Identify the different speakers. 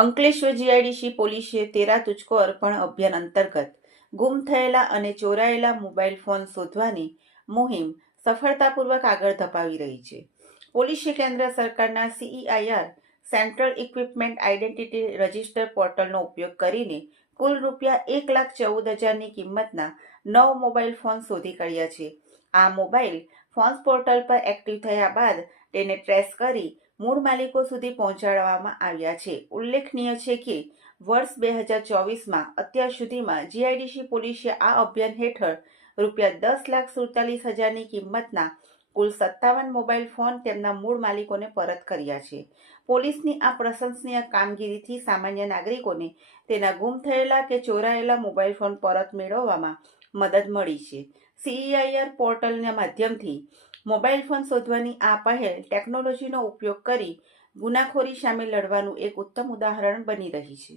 Speaker 1: Ankleshwar GIDC પોલીસે તેરા તુચકો અર્પણ અભિયાન અંતર્ગત ગુમ થયેલા અને ચોરાયેલા મોબાઈલ ફોન શોધવાની મુહિમ સફળતાપૂર્વક આગળ ધપાવી રહી છે. પોલીસે કેન્દ્ર સરકારના CEIR central equipment identity register પોર્ટલનો ઉપયોગ કરીને કુલ રૂપિયા એક લાખ ચૌદ હજારની કિંમતના નવ મોબાઈલ ફોન શોધી કાઢ્યા છે. આ મોબાઈલ ફોન્સ પોર્ટલ પર એક્ટિવ થયા બાદ તેને ટ્રેસ કરી મૂળ માલિકો સુધી પહોંચાડવામાં આવ્યા છે. ઉલ્લેખનીય છે કે, વર્ષ બે હજાર ચોવીસમાં અત્યાર સુધીમાં જીઆઈડીસી પોલીસે આ અભિયાન હેઠળ રૂપિયા દસ લાખ સુડતાલીસ હજારની કિંમતના કુલ સત્તાવન મોબાઈલ ફોન તેમના મૂળ માલિકોને પરત કર્યા છે. પોલીસની આ પ્રશંસનીય કામગીરીથી સામાન્ય નાગરિકોને તેના ગુમ થયેલા કે ચોરાયેલા મોબાઈલ ફોન પરત મેળવવામાં મદદ મળી છે. સીઈઆઈઆર પોર્ટલના માધ્યમથી મોબાઈલ ફોન શોધવાની આ પહેલ ટેકનોલોજીનો ઉપયોગ કરી ગુનાખોરી સામે લડવાનું એક ઉત્તમ ઉદાહરણ બની રહી છે.